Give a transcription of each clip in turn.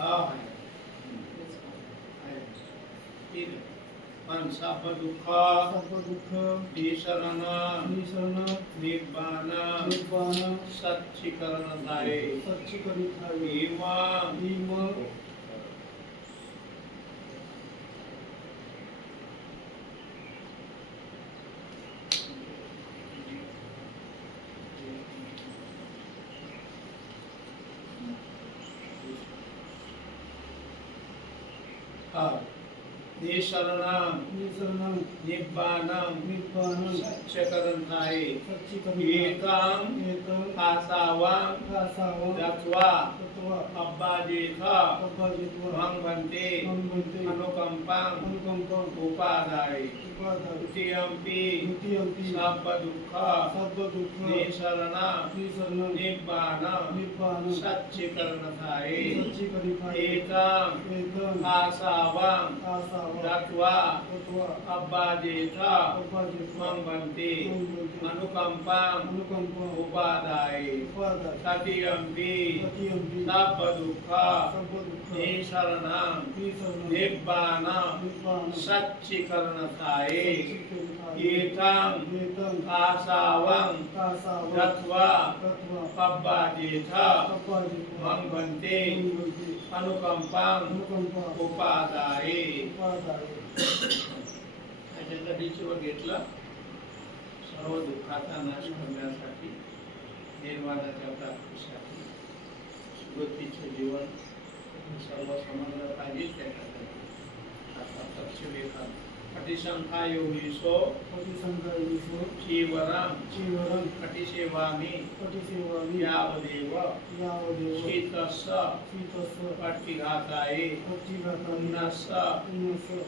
हा आहे. ठीक आहे. पण सर्व दुःख निसरण निब्बाण सच्चीकरण झाले. निसरण निब्बाण सच्चीकरण झाले. एकाम कासावां दत्वा अब्बाजेथ मं भन्ते अनुकंपां उपादाय. द्वितीयंपि सर्व दुःख निसरण निब्बाण सच्चीकरण झाले. एकाम कासावां दत्वा अब्बाजेथ मं भन्ते अनुकंपां उपादाय. तृतीयंपि सर्व दुःख निसरण निब्बाण सच्चीकरण झाले. एकां कासावां दत्वा अब्बाजेथ मं भन्ते अनुकंपां उपादाय. घेतलं सर्व दुःखाचा नाश करण्यासाठी, निर्वाणाच्या प्राप्तीसाठी, सुगतीचे जीवन सर्व समजलं पाहिजे. त्याच्यासाठी आता तपशील येतात. पटिसंख्या योगीसो चीवरम पटिसेवामी यावदेव शीतस्य पटिघाताय पुण्यस्य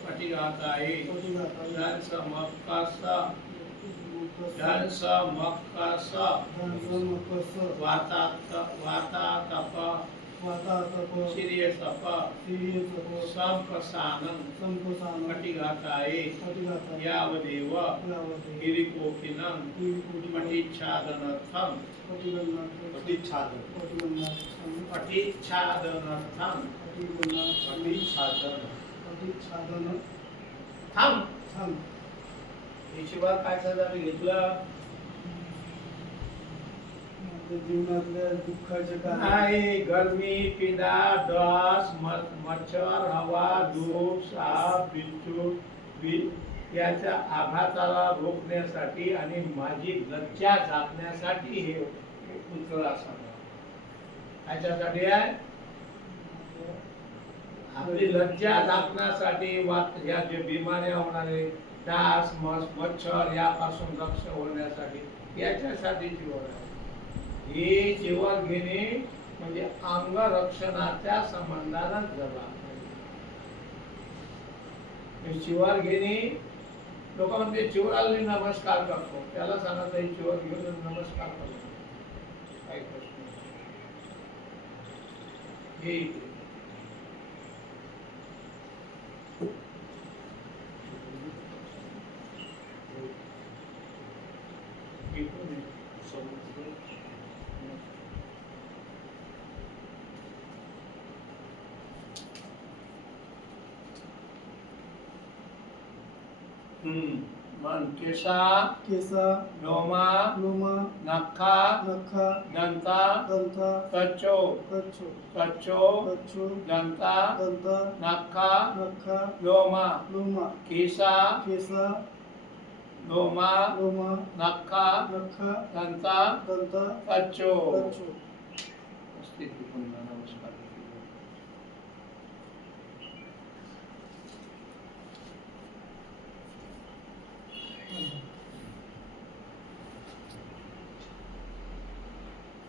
पटिघाताय धनसमक्कस्य वातातप सीरियसप संप्रसानं पटिघाताय यावदेव गिरिकोकिनं पटिच्छादनार्थं हिशोबात काय झालं घेतलं. जीवनातल्या दुःखाचे आहे गरमी, पिडा, डास, मच्छर, हवा, धूप, साप, बिच्छू याच्या आघाताला रोखण्यासाठी आणि माझी लज्जा झाकण्यासाठी हे उत्तरासन. ह्याच्यासाठी आहे आपली लज्जा झाकण्यासाठी, या जे बिमाऱ्या होणारे डास मच्छर यापासून रक्षण होण्यासाठी याच्यासाठी जीवन आहे. हे जीवन घेणे म्हणजे अंगरक्षणाच्या संबंधाला जबाबदारी. चिवर घेणे, लोक म्हणते चिवराला नमस्कार करतो, त्याला सांगत आहे चिवर घेऊन नमस्कार करतो, काही प्रश्न हे मन केसा लोमा नखा दंता कच्चो दंता नखा लोमा केसा लोमा नखा दंता कच्चो. नमस्कार.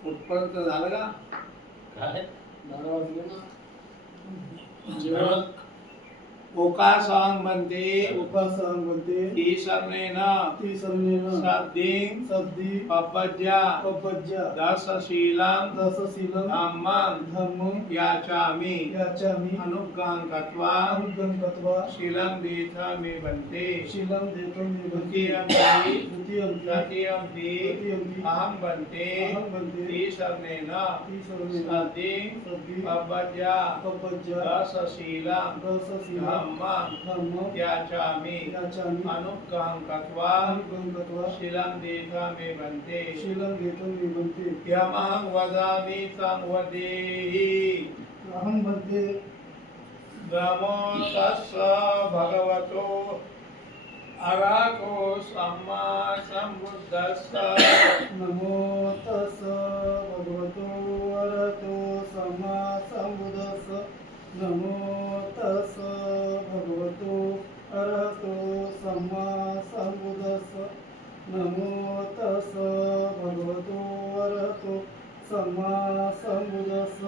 उत्पर्यंत झालं का काय 12 वाजले ना. जेवण ओकासांग बनते उपासामध्ये ईशरणेन ती सर्णेन सद्दिं सद्दी पपज्या पपज्या दसशीलं दसशीलं धम्मं धम्मं याचामि याचामि अनुग्रहं कृत्वा अनुग्रहं कृत्वा शीलं दीथामि भन्ते शीलं देतं मे भन्ते द्वितीयंपि द्वितीयंपि तृतीयंपि तृतीयंपि अहं भन्ते अहं भन्ते ईशरणेन ती सर्णेन सद्दिं सद्दी पपज्या पपज्या दसशीलं दसशीलं धम्मं धम्मं याचामि याचामि अनुग्रहं कृत्वा अनुग्रहं कृत्वा शीलं दीथामि भन्ते शीलं देतं मे भन्ते यमहं वदामि तं वदेहि अहं भन्ते नमो तस्स भगवतो अरहतो सम्मा सम्बुद्धस्स नमो तस् भगवतो अरहतो सम्मा सम्बुद्धस्स नमो तस् भगवतो अरहतो सम्मा सम्बुद्धस्स नमो तस् भगवतो अरहतो सम्मा सम्बुद्धस्स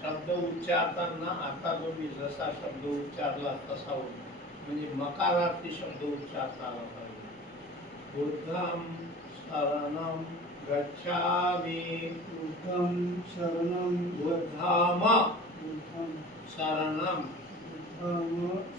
शब्द उच्चारताना आता जो मी जसा शब्द उच्चारला तसा होईल म्हणजे मकारार्थी शब्द उच्चारता आला पाहिजे बुद्धं शरणं गच्छामि बुद्धं शरणं बुद्धम बुद्धं शरणं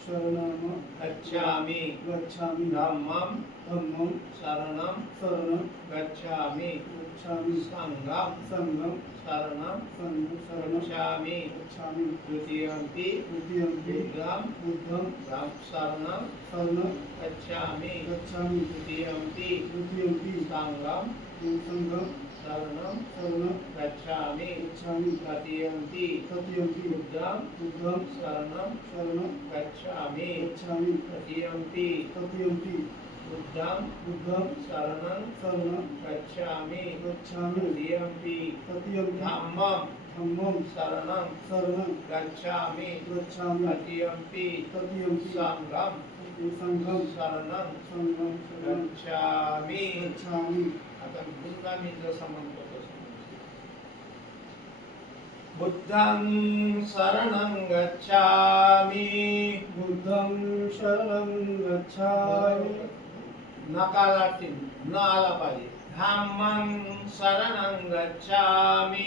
शरणं गच्छामि गच्छामि धम्मं धम्मं शरणं शरणं गच्छामि गच्छामि संघं संघं शरणं शरणं गच्छामि गच्छामि द्वितीयंपि तृतीयंपि बुद्धं बुद्धं शरणं शरणं गच्छामि गच्छामि तृतीयंपि तृतीयंपि संघं संघं शरणं शरणं गच्छामि गच्छामि तृतीयंपि तृतीयंपि बुद्धं बुद्धं शरणं शरणं गच्छामि गच्छामि तृतीयंपि तृतीयंपि बुद्धं बुद्धं शरणं शरणं गच्छामि गच्छामि तृतीयंपि तृतीयंपि धम्मं धम्मं शरणं शरणं गच्छामि गच्छामि तृतीयंपि तृतीयंपि संघं संघं शरणं शरणं शरणं गच्छामि गच्छामि आता पुन्हा मी जसं म्हणतो तसं बुद्धं शरणं गच्छामि बुद्धं शरणं गच्छामि नकारार्थी न आला पाहिजे धम्मं शरणं गच्छामि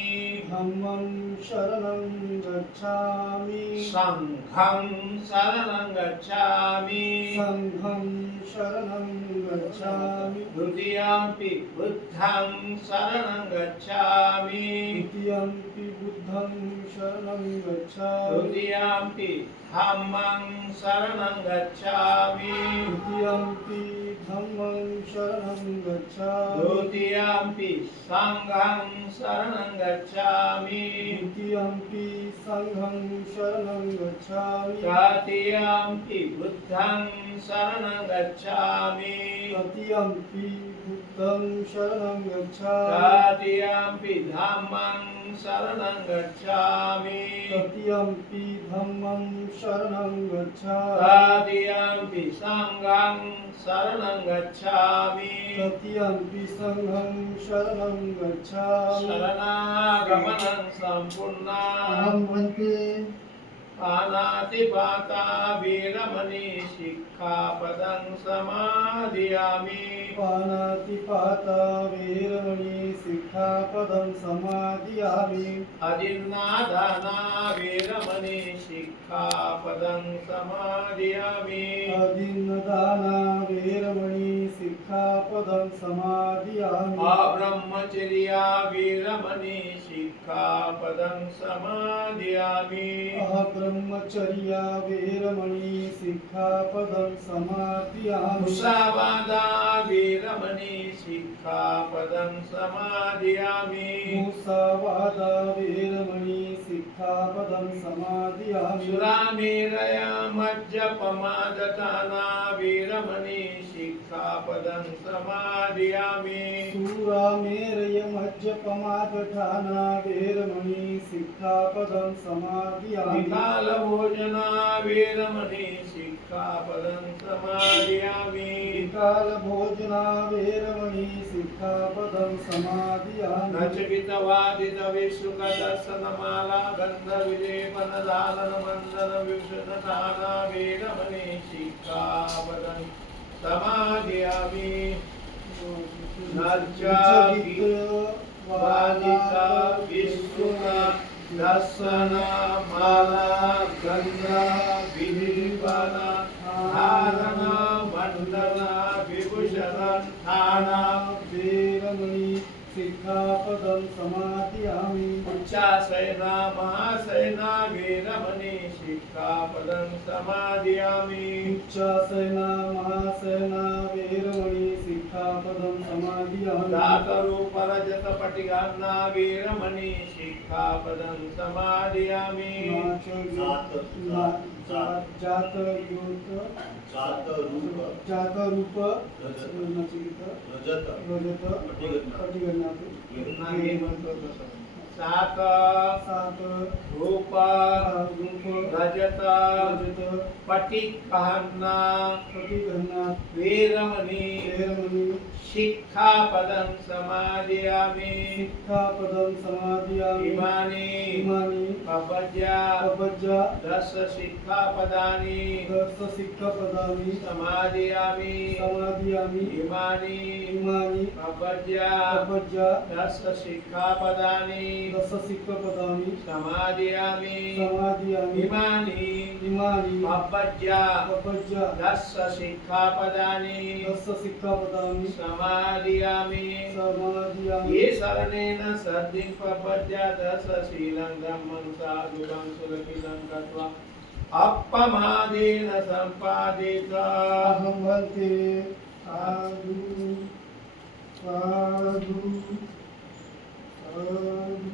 धम्मं शरणं गच्छामि संघं शरणं गच्छामि संघं शरणं गच्छामि द्वितीयंपि बुद्धं शरणं गच्छामि तृतीयंपि बुद्धं शरणं गच्छामि तृतीयंपि धम्मं शरणं गच्छामि तृतीयंपि धम्मं शरणं गच्छामि द्वितीयंपि संघं शरणं गच्छामि तृतीयंपि संघं शरणं गच्छामि तृतीयंपि बुद्धं शरणं गच्छामि तृतीयंपि बुद्धं शरणं गच्छामि तृतीयंपि धम्मं शरणं गच्छामि तृतीयंपि धम्मं शरणं गच्छामि तृतीयंपि संघं शरणं गच्छामि तृतीयंपि संघं शरणं गच्छामि शरणागमनं सम्पूर्णं अहं भन्ते पानातिपाता वीरमणि शिक्षापदं समादियामि पानातिपाता वीरमणि सिक्खापदं समादियामि अजिन्नादाना वीरमणि शिक्षापदं समादियामि अदिन्नदाना वीरमणि सिक्खापदं समादियामि अब्रह्मचर्या वीरमणि शिक्षापदं समादियामि ब्रह्मचर्या वीरमणि सिक्खापदं समादियामि मुसावादा वीरमणि शिक्षापदं समादियामि मुसावादा वीरमणि सिक्खापदं समादियामि सुरामेरय मज्जपमादताना वीरमणि शिक्षापदं सिक्खापदं समादियामि सुरामेरयमज्जपमादठाना वेरमणि सिक्खापदं समादियामि विकालभोजना वेरमणि सिक्खापदं समादियामि विकालभोजना वेरमणि सिक्खापदं समादियामि नचिकितवादितविश्रुकदर्शनमाला गन्धविलेपनधारणमण्डनविभूषणदाना वेरमणि सिक्खापदं समादियामि वादिता विश्रुका दर्शना माला गंधा विधिपना धारणा मंडला विभूषण थाना वेरमणि सिक्खापदं समादियामि उच्चासना महासना वेरमणि सिक्खापदं समादियामि उच्चासना महासना वेरमणि सिक्खापदं समादियामि जातरूपरजतपटिगान्ना वेरमणि सिक्खापदं समादियामि जातरूप नचिकेत रजत पटिगणनाथ नाही म्हणतो तसं. सात सात रूप रूप रजत रजत पटिगहन्ना पटिगणनाथ वेरमणि वेरमणि सिक्खापदं समादियामि सिक्खापदं समादियामि इमानि पपज्ज दश सिक्खापदानि दश सिक्खापदानि समादियामि इमानि पपज्ज दश सिक्खापदानि दश सिक्खापदानि समादियामि इमानि पपज्ज दश सिक्खापदानि दश सिक्खापदानि समादियामि ये शरणेन सद्दिं पपज्ज दश शीलंगं मनसा दुगं सुरकिलं गत्वा अपमादेन सम्पादित अहं वन्दे साधु साधु साधु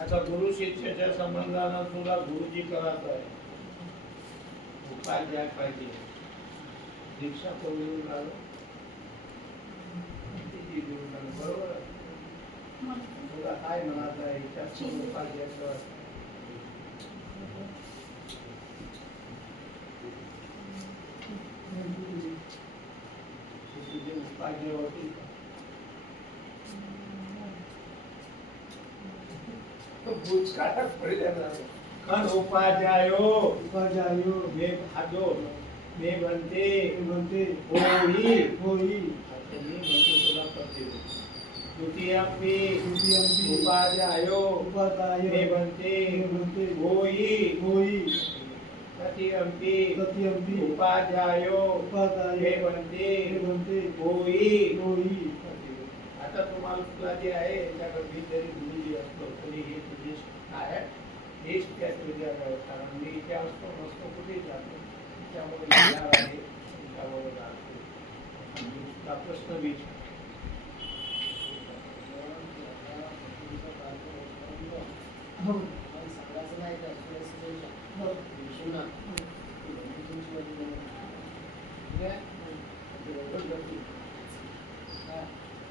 आता गुरु शिष्याच्या संबंधानं तुला गुरुजी करत आहे उपाय द्या पाहिजे दीक्षा करून आलो बरोबर आहे. तुला काय म्हणत आहे त्यात उपाय द्यायचं उपाय होती बुझ काटा पड़ जाता खन उपाध्यायो उपाध्यायो मे भाजो मे बनते बनते होई होई मी म्हणतो तुला करते द्वितीयंपी द्वितीयंपि उपाध्यायो उपाध्याय मे बनते बनते होई होई तृतीयंपी तृतीयंपि उपाध्यायो उपाध्याय मे बनते बनते होई होई आता तुम्हाला तुला जे आहे त्याकडे मी जरी गुरुजी असतो तरी हे तुझे आहे हेच त्या तुझ्या कारण मी इथे असतो नसतो कुठेही जातो त्यामुळे विचार आहे त्यामुळे जातो आणि तुझा प्रश्न विचार हो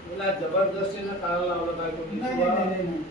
तुला जबरदस्तीनं काढायला लावलं काय कोणी नाही नाही नाही